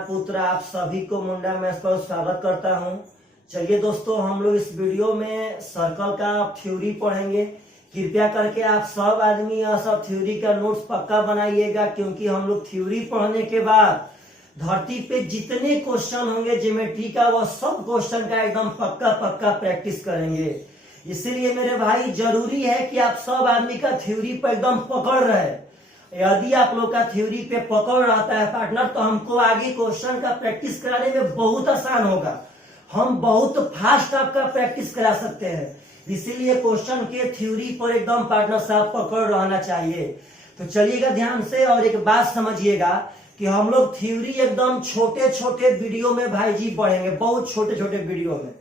पुत्र आप सभी को मुंडा मैथ्स पर स्वागत करता हूं। चलिए दोस्तों, हम लोग इस वीडियो में सर्कल का थ्योरी पढ़ेंगे। कृपया करके आप सब आदमी यह सब थ्योरी का नोट्स पक्का बनाइएगा, क्योंकि हम लोग थ्योरी पढ़ने के बाद धरती पे जितने क्वेश्चन होंगे ज्योमेट्री का, वह सब क्वेश्चन का एकदम पक्का प्रैक्टिस करेंगे। इसीलिए मेरे भाई जरूरी है कि आप सब आदमी का थ्योरी पर एकदम पकड़ रहे। यदि आप लोग का थ्योरी पे पकड़ रहता है पार्टनर, तो हमको आगे क्वेश्चन का प्रैक्टिस कराने में बहुत आसान होगा। हम बहुत फास्ट आपका प्रैक्टिस करा सकते हैं। इसीलिए क्वेश्चन के थ्योरी पर एकदम पार्टनर साहब पकड़ रहना चाहिए। तो चलिएगा ध्यान से, और एक बात समझिएगा कि हम लोग थ्योरी एकदम छोटे छोटे वीडियो में भाई जी पढ़ेंगे, बहुत छोटे छोटे वीडियो में।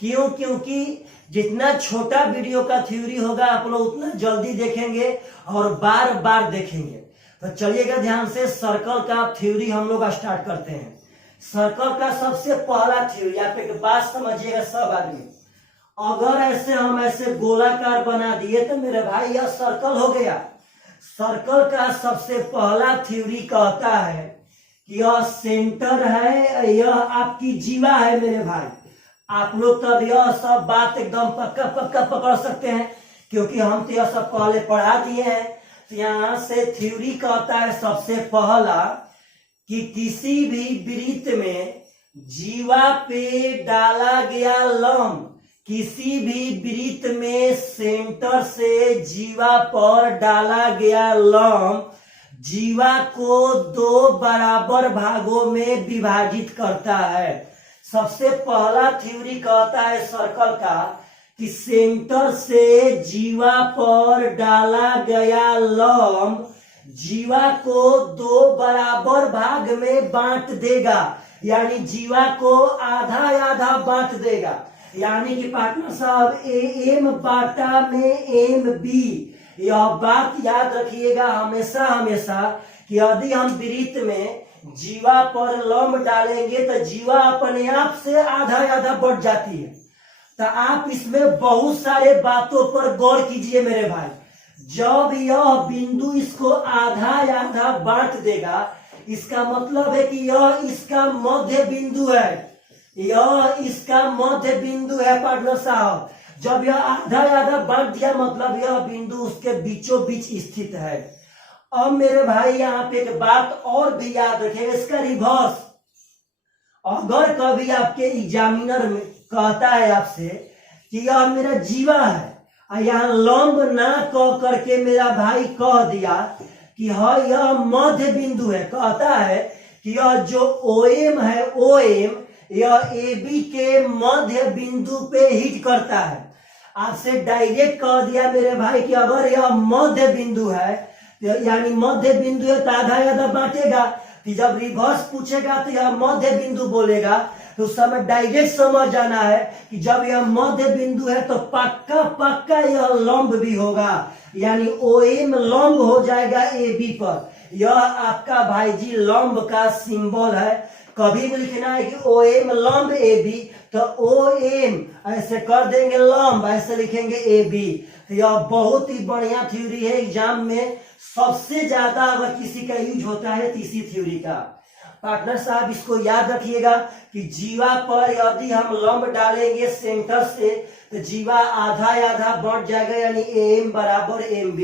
क्यों? क्योंकि जितना छोटा वीडियो का थ्योरी होगा आप लोग उतना जल्दी देखेंगे और बार बार देखेंगे। तो चलिएगा ध्यान से, सर्कल का थ्योरी हम लोग स्टार्ट करते हैं। सर्कल का सबसे पहला थ्योरी, आप एक बात समझिएगा सब आदमी, अगर ऐसे हम ऐसे गोलाकार बना दिए तो मेरे भाई यह सर्कल हो गया। सर्कल का सबसे पहला थ्योरी कहता है कि यह सेंटर है, यह आपकी जीवा है मेरे भाई। आप लोग तब यह सब बात एकदम पक्का पकड़ सकते हैं, क्योंकि हम तो यह सब पहले पढ़ा दिए हैं। तो यहाँ से थ्योरी कहता है सबसे पहला कि किसी भी वृत्त में जीवा पे डाला गया लंब, किसी भी वृत्त में सेंटर से जीवा पर डाला गया लंब जीवा को दो बराबर भागों में विभाजित करता है। सबसे पहला थ्योरी कहता है सर्कल का कि सेंटर से जीवा पर डाला गया लंब जीवा को दो बराबर भाग में बांट देगा, यानी जीवा को आधा आधा बांट देगा। यानी कि पार्टनर साहब एम बाटा में एम बी। यह बात याद रखिएगा हमेशा हमेशा कि यदि हम वृत्त में जीवा पर लंब डालेंगे तो जीवा अपने आप से आधा आधा बढ़ जाती है। तो आप इसमें बहुत सारे बातों पर गौर कीजिए मेरे भाई। जब यह बिंदु इसको आधा आधा बांट देगा, इसका मतलब है कि यह इसका मध्य बिंदु है, यह इसका मध्य बिंदु है पार्टनर साहब। जब यह आधा आधा बांट दिया मतलब यह बिंदु उसके बीचों बीच स्थित है। अब मेरे भाई यहाँ पे एक बात और भी याद रखिएगा, इसका रिवर्स। अगर कभी आपके एग्जामिनर में कहता है आपसे कि यह मेरा जीवा है, और यहाँ लंब ना कह करके मेरा भाई कह दिया कि हाँ यह मध्य बिंदु है, कहता है कि यह जो ओएम है, ओएम यह AB के मध्य बिंदु पे हिट करता है। आपसे डायरेक्ट कह दिया मेरे भाई कि अगर यह मध्य बिंदु है, यानी मध्य बिंदु है तो आधा आधा बांटेगा। कि जब रिवर्स पूछेगा तो यह मध्य बिंदु बोलेगा, तो उस समय डायरेक्ट समझ जाना है कि जब यह मध्य बिंदु है तो पक्का यह लंब भी होगा, यानी OM लंब हो जाएगा AB पर। यह आपका भाई जी लंब का सिंबल है। कभी भी लिखना है कि OM लंब AB, तो OM ऐसे कर देंगे लंब, ऐसे लिखेंगे AB। तो यह बहुत ही बढ़िया थ्योरी है। एग्जाम में सबसे ज्यादा अगर किसी का यूज होता है तो इसी थ्योरी का। पार्टनर साहब इसको याद रखिएगा कि जीवा पर यदि हम लंब डालेंगे सेंटर से तो जीवा आधा आधा बढ़ जाएगा, यानी AM बराबर MB।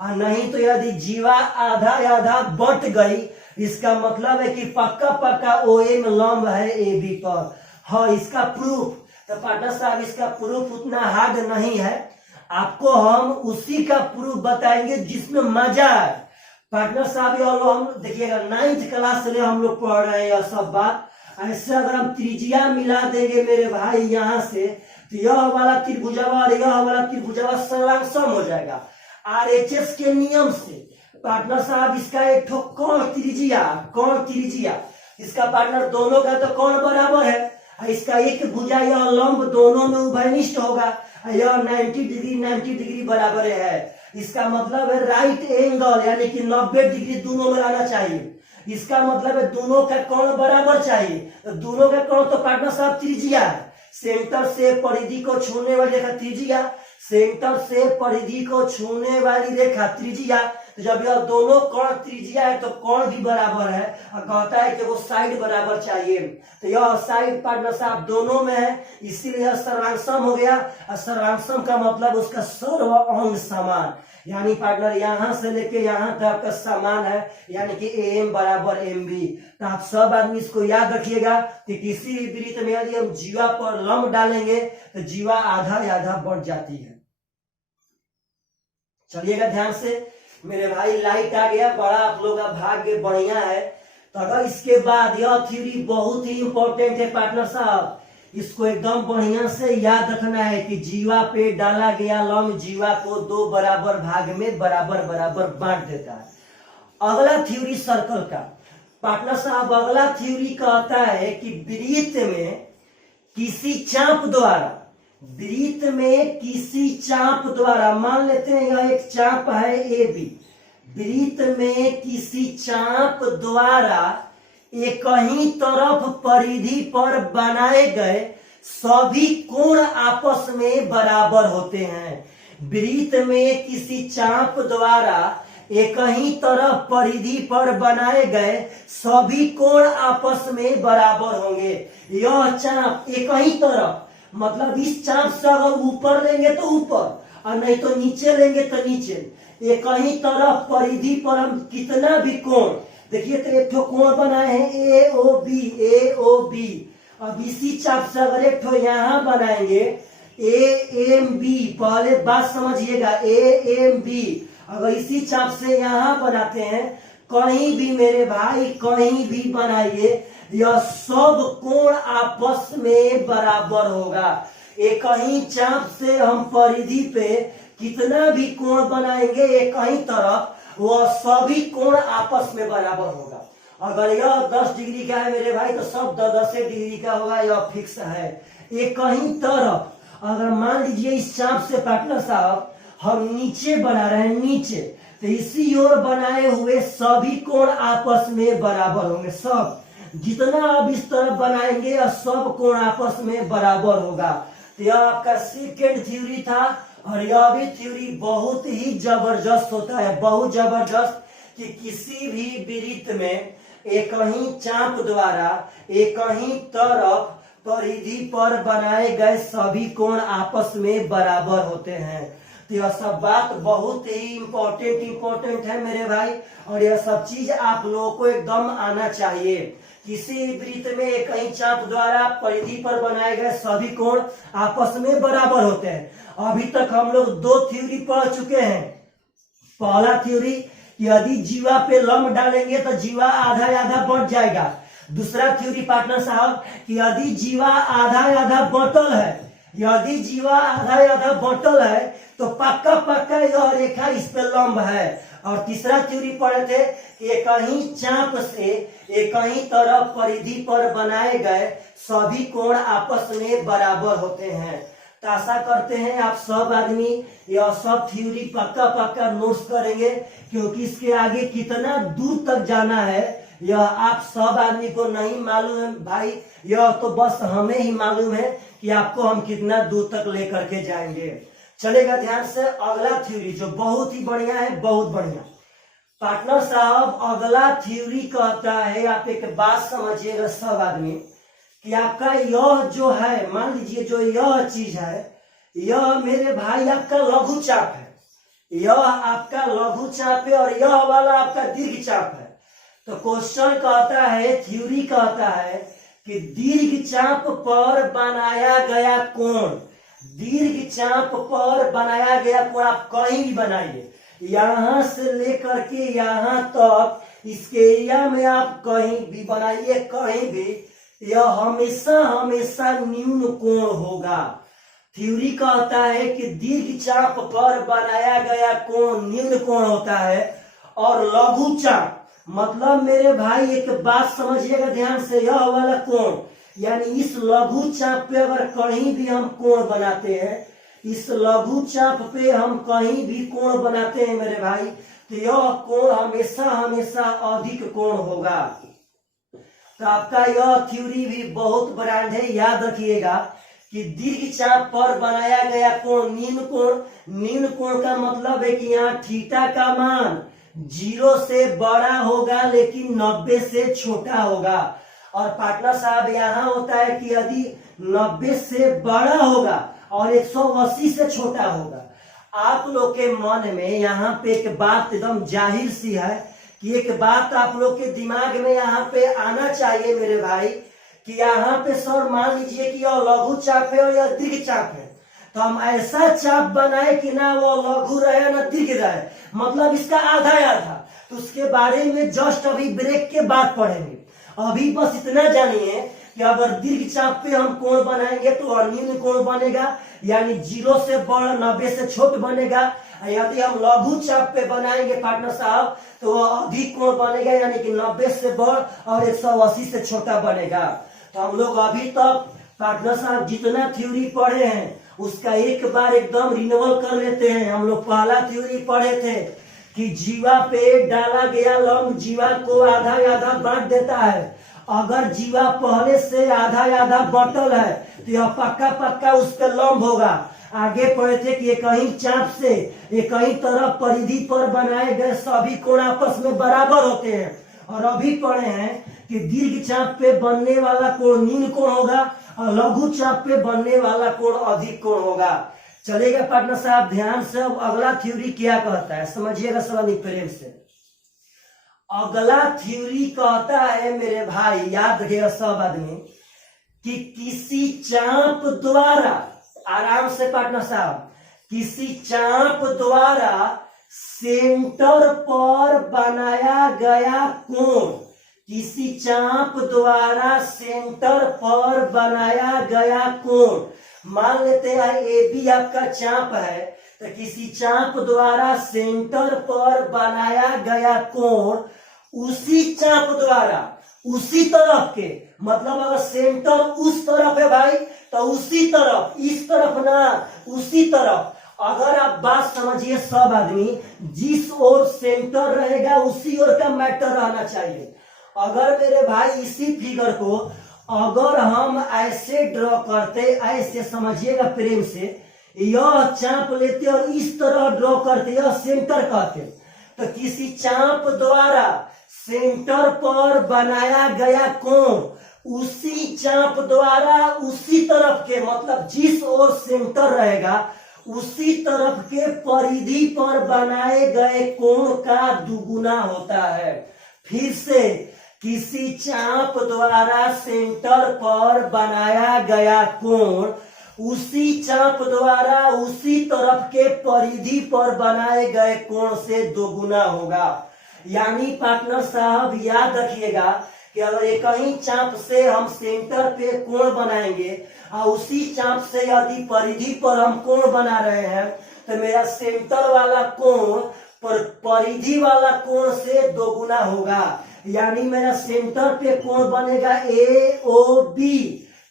और नहीं तो यदि जीवा आधा आधा बढ़ गई, इसका मतलब है कि पक्का OM लंब है AB पर। हाँ, इसका प्रूफ तो पार्टनर साहब इसका प्रूफ उतना हार्ड नहीं है, आपको हम उसी का प्रूफ बताएंगे जिसमें मजा है। पार्टनर साहब ये हम देखिएगा 9th क्लास से हम लोग पढ़ रहे हैं यह सब बात। ऐसे अगर हम त्रिज्या मिला देंगे मेरे भाई यहाँ से, तो यह वाला त्रिभुजावा और यह वाला त्रिभुजावा सम हो जाएगा RHS के नियम से। पार्टनर साहब इसका एक ठो कोण त्रिज्या, इसका पार्टनर दोनों का तो कोण बराबर है। इसका एक भुजा यह लंब दोनों में उभयनिष्ठ होगा, यह 90 डिग्री बराबर है। इसका मतलब है राइट एंगल, यानी कि 90 डिग्री दोनों में रहना चाहिए। इसका मतलब है दोनों का कोण बराबर चाहिए। तो दोनों का कोण तो पार्टनर साहब त्रिज्या है। सेंटर से परिधि को छूने वाली रेखा त्रिज्या, सेंटर से परिधि को छूने वाली रेखा त्रिज्या, तो जब यह दोनों कोण त्रिज्या है तो कोण भी बराबर है, और कहता है कि वो साइड बराबर चाहिए, तो यह साइड पार्टनर साहब दोनों में है, इसीलिए यह सर्वांगसम हो गया। और सर्वांगसम का मतलब उसका सर्व अंग समान, यानी पार्टनर यहां से लेके यहां तक का समान है, यानी कि AM बराबर MB। तो आप सब आदमी इसको याद रखिएगा कि किसी भी वृत्त में यदि हम जीवा पर लंब डालेंगे तो जीवा आधा आधा बढ़ जाती है। चलिएगा ध्यान से मेरे भाई, लाइट आ गया, बड़ा आप लोग का भाग्य बढ़िया है। तो अगर इसके बाद यह थ्योरी बहुत ही इंपॉर्टेंट है पार्टनर साहब, इसको एकदम बढ़िया से याद रखना है कि जीवा पे डाला गया लंब जीवा को दो बराबर भाग में बराबर बराबर बांट देता है। अगला थ्योरी सर्कल का पार्टनर साहब, अगला थ्योरी कहता है कि वृत्त में किसी चाप द्वारा, वृत्त में किसी चाप द्वारा, मान लेते हैं यह एक चाप है AB, वृत्त में किसी चाप द्वारा एक ही तरफ परिधि पर बनाए गए सभी कोण आपस में बराबर होते हैं। वृत्त में किसी चाप द्वारा एक ही तरफ परिधि पर बनाए गए सभी कोण आपस में बराबर होंगे। यह चाप एक ही तरफ, मतलब इस चाप से अगर ऊपर लेंगे तो ऊपर, और नहीं तो नीचे लेंगे तो नीचे, एक ही तरफ परिधि पर हम कितना भी कोण, देखिए तो एक ठो कोण बनाए हैं AOB। अब इसी चाप से अगर एक ठो यहां बनाएंगे AMB, पहले बात समझिएगा, AMB अगर इसी चाप से यहां बनाते हैं, कहीं भी मेरे भाई कहीं भी बनाइए, यह सब कोण आपस में बराबर होगा। एक ही चाप से हम परिधि पे कितना भी कोण बनाएंगे एक ही तरफ, वह सभी कोण आपस में बराबर होगा। अगर यह 10 डिग्री का है मेरे भाई तो सब 10 डिग्री का होगा, यह फिक्स है। एक ही तरफ अगर मान लीजिए इस चाप से पार्टनर साहब हम नीचे बना रहे हैं, नीचे, तो इसी ओर बनाए हुए सभी कोण आपस में बराबर होंगे। सब जितना आप इस तरफ बनाएंगे सब कोण आपस में बराबर होगा। तो यह आपका सेकेंड थ्योरी था, और यह भी थ्योरी बहुत ही जबरदस्त होता है, बहुत जबरदस्त, कि किसी भी वृत्त में एक ही चाप द्वारा एक ही तरफ परिधि पर बनाए गए सभी कोण आपस में बराबर होते हैं। तो यह सब बात बहुत ही इम्पोर्टेंट है मेरे भाई, और यह सब चीज आप लोगों को एकदम आना चाहिए। किसी वृत्त में एक ही चाप द्वारा परिधि पर बनाए गए सभी कोण आपस में बराबर होते हैं। अभी तक हम लोग 2 थ्योरी पढ़ चुके हैं। पहला थ्योरी कि यदि जीवा पे लंब डालेंगे तो जीवा आधा आधा बढ़ जाएगा। दूसरा थ्योरी पार्टनर साहब कि यदि जीवा आधा आधा बटल है, यदि जीवा आधा आधा बटल है तो पक्का यह रेखा इस पे लंब है। और तीसरा थ्योरी पढ़े थे कि एक ही चाप से एक ही तरफ परिधि पर बनाए गए सभी कोण आपस में बराबर होते हैं। तो आशा करते हैं आप सब आदमी यह सब थ्योरी पक्का नोट्स करेंगे, क्योंकि इसके आगे कितना दूर तक जाना है यह आप सब आदमी को नहीं मालूम है भाई, यह तो बस हमें ही मालूम है कि आपको हम कितना दूर तक लेकर के जाएंगे। चलेगा ध्यान से। अगला थ्योरी जो बहुत ही बढ़िया है, बहुत बढ़िया पार्टनर साहब, अगला थ्योरी कहता है, आप एक बात समझिएगा सब आदमी, कि आपका यह जो है, मान लीजिए जो यह चीज है, यह मेरे भाई आपका लघु चाप है, यह आपका लघु चाप है, और यह वाला आपका दीर्घ चाप है। तो क्वेश्चन कहता है, थ्योरी कहता है कि दीर्घ चाप पर बनाया गया कोण, दीर्घ चाप पर बनाया गया कोण आप कहीं भी बनाइए, यहां से लेकर के यहां तक इसके एरिया में आप कहीं भी बनाइए, कहीं भी, यह हमेशा न्यून कोण होगा। थ्योरी कहता है कि दीर्घ चाप पर बनाया गया कोण न्यून कोण होता है, और लघु चाप मतलब मेरे भाई एक बात समझिएगा ध्यान से, यह वाला कोण यानी इस लघु चाप पे अगर कहीं भी हम कोण बनाते हैं, इस लघु चाप पे हम कहीं भी कोण बनाते हैं मेरे भाई, तो यह कोण हमेशा अधिक कोण होगा। तो आपका यह थ्योरी भी बहुत ब्रांड है, याद रखिएगा कि दीर्घ चाप पर बनाया गया कोण न्यून कोण, न्यून कोण का मतलब है कि यहाँ थीटा का मान 0 से बड़ा होगा लेकिन 90 से छोटा होगा। और पार्टनर साहब यहाँ होता है कि यदि 90 से बड़ा होगा और 180 से छोटा होगा। आप लोग के मन में यहाँ पे एक बात एकदम जाहिर सी है कि एक बात आप लोग के दिमाग में यहाँ पे आना चाहिए मेरे भाई, कि यहाँ पे सर मान लीजिए कि यह लघु चाप है और यह दीर्घ चाप है, तो हम ऐसा चाप बनाए कि ना वो लघु रहे ना दीर्घ रहे, मतलब इसका आधा आधा। तो उसके बारे में जस्ट अभी ब्रेक के बाद पढ़ेंगे। अभी बस इतना जानिए कि अगर दीर्घ चाप पे हम कोण बनाएंगे तो निम्न कोण बनेगा, यानी 0 से बड़ा 90 से छोट बनेगा। यदि हम लघु चाप पे बनाएंगे पार्टनर साहब तो वह अधिक कोण बनेगा, यानी कि 90 से बड़ा और 180 से छोटा बनेगा। तो हम लोग अभी तक पार्टनर साहब जितना थ्योरी पढ़े हैं उसका एक बार एकदम रिन्यूअल कर लेते हैं। हम लोग पहला थ्योरी पढ़े थे कि जीवा पे डाला गया लंब जीवा को आधा आधा बांट देता है। अगर जीवा पहले से आधा आधा बटल है तो यह पक्का पक्का उस पर लंब होगा। आगे पढ़े थे कि एक ही चाप से एक ही तरफ परिधि पर बनाए गए सभी कोण आपस में बराबर होते हैं। और अभी पढ़े हैं कि दीर्घ चाप पे बनने वाला कोण निम्न कोण होगा और लघु चाप पे बनने वाला कोण अधिक कोण होगा। चलेगा पार्टनर साहब ध्यान से। अब अगला थ्योरी क्या कहता है समझिएगा सवाल प्रेम से। अगला थ्योरी कहता है मेरे भाई, याद रखिएगा सब आदमी, कि किसी चाप द्वारा, आराम से पार्टनर साहब, किसी चाप द्वारा सेंटर पर बनाया गया कोण, किसी चाप द्वारा सेंटर पर बनाया गया कोण, मान लेते हैं ए बी आपका चाप है, तो किसी चाप द्वारा सेंटर पर बनाया गया कोण उसी चाप द्वारा उसी तरफ के, मतलब अगर सेंटर उस तरफ है भाई तो उसी तरफ, इस तरफ ना उसी तरफ। अगर आप बात समझिए सब आदमी, जिस ओर सेंटर रहेगा उसी ओर का मैटर रहना चाहिए। अगर मेरे भाई इसी फिगर को अगर हम ऐसे ड्रॉ करते, ऐसे समझिएगा प्रेम से, यह चाप लेते और इस तरह ड्रॉ करते, यह सेंटर कहते, तो किसी चाप द्वारा सेंटर पर बनाया गया कोण उसी चाप द्वारा उसी तरफ के, मतलब जिस ओर सेंटर रहेगा उसी तरफ के परिधि पर बनाए गए कोण का दुगुना होता है। फिर से, किसी चाप द्वारा सेंटर पर बनाया गया कोण उसी चाप द्वारा उसी तरफ के परिधि पर बनाए गए कोण से दोगुना होगा। यानी पार्टनर साहब याद रखिएगा कि अगर एक ही चाप से हम सेंटर पे कोण बनाएंगे और उसी चाप से यदि परिधि पर हम कोण बना रहे हैं तो मेरा सेंटर वाला कोण पर परिधि वाला कोण से दोगुना होगा। यानी मेरा सेंटर पे कोण बनेगा ए ओ बी,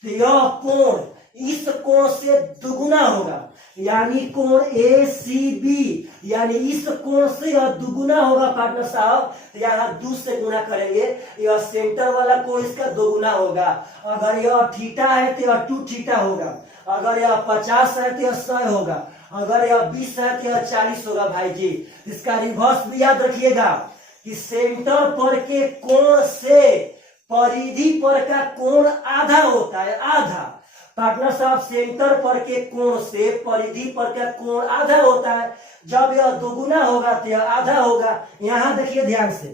तो यह कोण इस कोण से दुगुना होगा, यानी कोण ए सी बी, यानी इस कोण से यह दुगुना होगा पार्टनर साहब। यहाँ 2 से गुना करेंगे, यह सेंटर वाला कोण इसका दोगुना होगा। अगर यह थीटा है तो यह 2 थीटा होगा, अगर यह 50 है तो यह 100 होगा, अगर यह 20 है तो यह 40 होगा भाई जी। इसका रिवर्स भी याद रखिएगा कि सेंटर पर के कोण से परिधि पर का कोण आधा होता है, आधा। पार्टनर साहब सेंटर पर के कोण से परिधि पर का कोण आधा होता है, जब यह दोगुना होगा तो यह आधा होगा। यहां देखिए ध्यान से,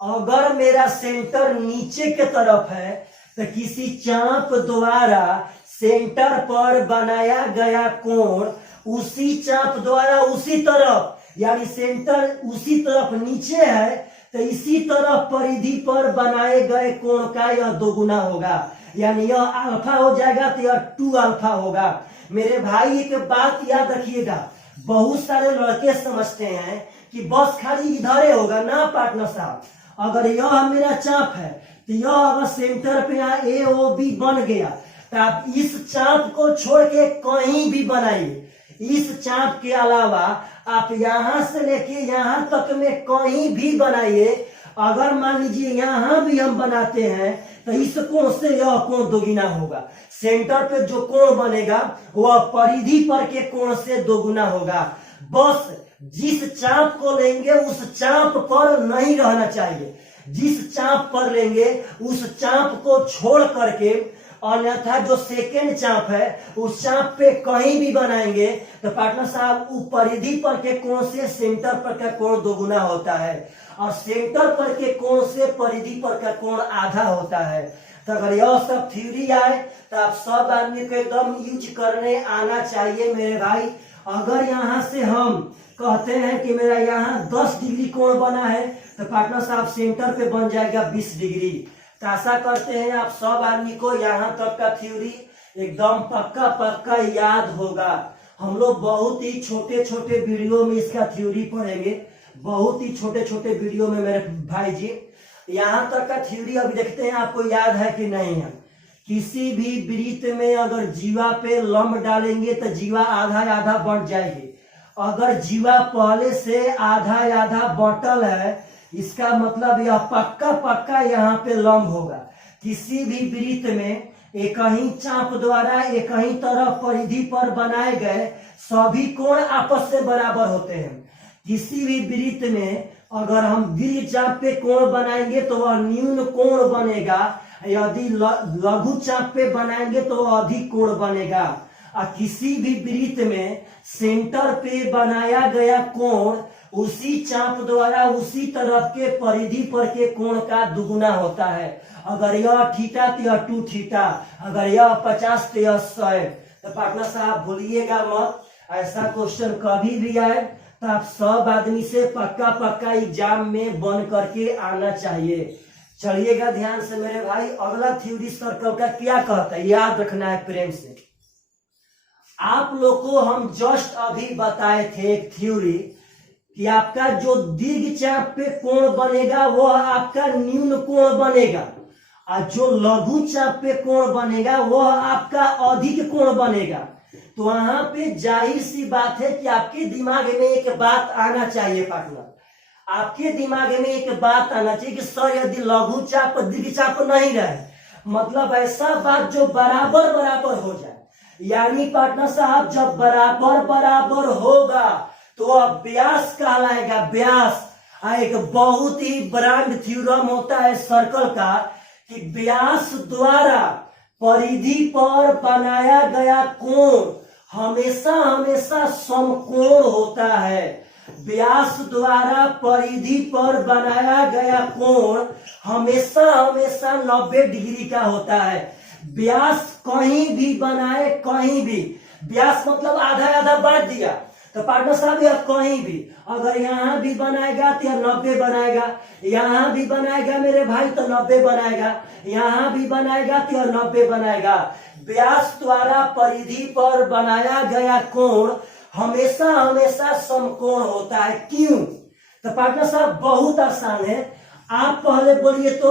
अगर मेरा सेंटर नीचे के तरफ है तो किसी चाप द्वारा सेंटर पर बनाया गया कोण उसी चाप द्वारा उसी तरफ, यानी सेंटर उसी तरफ नीचे है तो इसी तरफ परिधि पर बनाए गए कोण का यह दोगुना होगा, यानी यह अल्फा हो जाएगा तो यह 2 अल्फा होगा। मेरे भाई एक बात याद रखिएगा, बहुत सारे लड़के समझते हैं कि बस खाली इधर होगा ना पार्टनर साहब। अगर यह मेरा चाप है तो यह अगर सेंटर पे यहाँ ए ओ बी बन गया तो आप इस चाप को छोड़ के कहीं भी बनाइए, इस चाप के अलावा आप यहां से लेके यहां तक में कहीं भी बनाइए। अगर मान लीजिए यहां भी हम बनाते हैं तो इस कोण से यह कोण दोगुना होगा, सेंटर पे जो कोण बनेगा वह परिधि पर के कोण से दोगुना होगा। बस जिस चाप को लेंगे उस चाप पर नहीं रहना चाहिए, जिस चाप पर लेंगे उस चाप को छोड़ करके अन्यथा जो सेकेंड चाप है उस चाप पे कहीं भी बनाएंगे तो पार्टनर साहब परिधि पर के कोण से सेंटर पर का कोण दोगुना होता है और सेंटर पर के कोण से परिधि पर का कोण आधा होता है। तो अगर यह सब थ्योरी आए तो आप सब आदमी को एकदम यूज करने आना चाहिए मेरे भाई। अगर यहाँ से हम कहते हैं कि मेरा यहाँ 10 डिग्री कोण बना है तो पार्टनर साहब सेंटर पे बन जाएगा 20 डिग्री। तो आशा करते हैं आप सब आदमी को यहाँ तक का थ्योरी एकदम पक्का पक्का याद होगा। हम लोग बहुत ही छोटे छोटे वीडियो में इसका थ्योरी पढ़ेंगे, बहुत ही छोटे छोटे वीडियो में मेरे भाई जी। यहाँ तक का थ्योरी अभी देखते हैं आपको याद है कि नहीं है। किसी भी वृत्त में अगर जीवा पे लंब डालेंगे तो जीवा आधा आधा बढ़ जाएगी। अगर जीवा पहले से आधा आधा बटल है इसका मतलब यह पक्का पक्का यहाँ पे लंब होगा। किसी भी वृत्त में एक ही चाप द्वारा एक ही तरफ परिधि पर बनाए गए सभी कोण आपस से बराबर होते हैं। किसी भी वृत्त में अगर हम दीर्घ चाप पे कोण बनाएंगे तो वह न्यून कोण बनेगा, यदि लघु चाप पे बनाएंगे तो वह अधिक कोण बनेगा। और किसी भी वृत्त में सेंटर पे बनाया गया कोण उसी चाप द्वारा उसी तरफ के परिधि पर के कोण का दुगुना होता है। अगर यह थीटा तो यह 2 थीटा, अगर यह 50 तो यह 100। तो पार्टनर साहब भूलिएगा मत, ऐसा क्वेश्चन कभी भी आए तो आप सब आदमी से पक्का पक्का एग्जाम में बन करके आना चाहिए। चलिएगा ध्यान से मेरे भाई, अगला थ्योरी सर्कल का क्या कहता है याद रखना है प्रेम से। आप लोग को हम जस्ट अभी बताए थे एक थ्योरी कि आपका जो दीर्घ चाप पे कोण बनेगा वह आपका न्यून कोण बनेगा और जो लघु चाप पे कोण बनेगा वह आपका अधिक कोण बनेगा। तो वहां पे जाहिर सी बात है कि आपके दिमाग में एक बात आना चाहिए पार्टनर, आपके दिमाग में एक बात आना चाहिए कि सर यदि लघु चाप दीर्घ चाप नहीं रहे, मतलब ऐसा बात जो बराबर बराबर हो जाए, यानी पार्टनर साहब जब बराबर बराबर होगा तो वह व्यास कहलाएगा, व्यास। एक बहुत ही ब्रांड थ्योरम होता है सर्कल का कि व्यास द्वारा परिधि पर बनाया गया कोण हमेशा हमेशा समकोण होता है। व्यास द्वारा परिधि पर बनाया गया कोण हमेशा हमेशा 90 डिग्री का होता है। व्यास कहीं भी बनाए, कहीं भी, व्यास मतलब आधा आधा बांट दिया तो पार्टनर साहब यह कहीं भी अगर यहाँ भी बनाएगा तो यह 90 बनाएगा, यहाँ भी बनाएगा मेरे भाई तो 90 बनाएगा, यहाँ भी बनाएगा तो यह 90 बनाएगा। व्यास द्वारा परिधि पर बनाया गया कोण हमेशा हमेशा समकोण होता है। क्यों? तो पार्टनर साहब बहुत आसान है, आप पहले बोलिए तो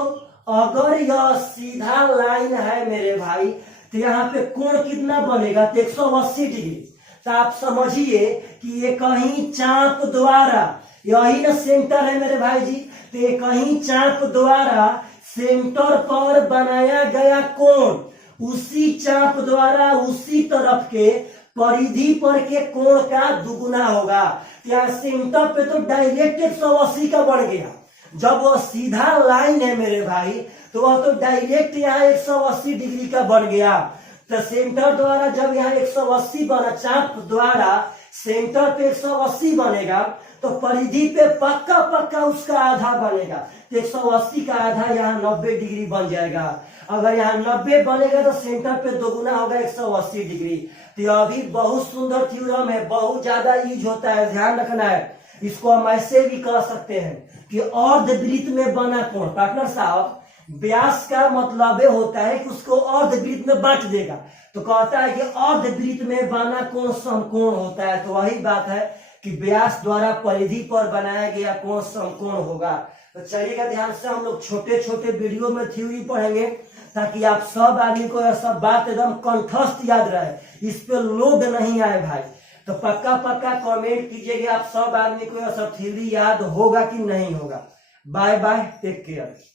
अगर यह सीधा लाइन है मेरे भाई तो यहाँ पे कोण कितना बनेगा तो 180 डिग्री। तो आप समझिए कि ये कहीं चाप द्वारा, यही ना सेंटर है मेरे भाई जी, तो ये कहीं चाप द्वारा सेंटर पर बनाया गया कोण उसी चाप द्वारा उसी तरफ के परिधि पर के कोण का दुगुना होगा। यहाँ सेंटर पे तो डायरेक्ट 180 का बढ़ गया, जब वह सीधा लाइन है मेरे भाई तो वह तो डायरेक्ट यहाँ 180 डिग्री का बढ़ गया। तो सेंटर द्वारा जब यहाँ 180 बना, चाप द्वारा सेंटर पे 180 बनेगा तो परिधि पे पक्का पक्का उसका आधा बनेगा, तो 180 का आधा यहाँ 90 डिग्री बन जाएगा। अगर यहाँ 90 बनेगा तो सेंटर पे दोगुना होगा 180 डिग्री। तो यह भी बहुत सुंदर थ्योरम है, बहुत ज्यादा यूज होता है, ध्यान रखना है। इसको हम ऐसे भी कह सकते हैं कि अर्धवृत्त में बना कोण, पार्टनर साहब व्यास का मतलब होता है कि उसको अर्धवृत्त में बांट देगा, तो कहता है कि अर्धवृत्त में बना कोण समकोण होता है। तो वही बात है कि व्यास द्वारा परिधि पर बनाया गया कोण समकोण होगा। तो चलिएगा ध्यान से, हम लोग छोटे छोटे वीडियो में थ्योरी पढ़ेंगे ताकि आप सब आदमी को यह सब बात एकदम कंठस्थ याद रहे, इस पे लोड नहीं आए भाई। तो पक्का पक्का कमेंट कीजिएगा आप सब आदमी को यह सब थ्योरी याद होगा कि नहीं होगा। Bye bye, take care.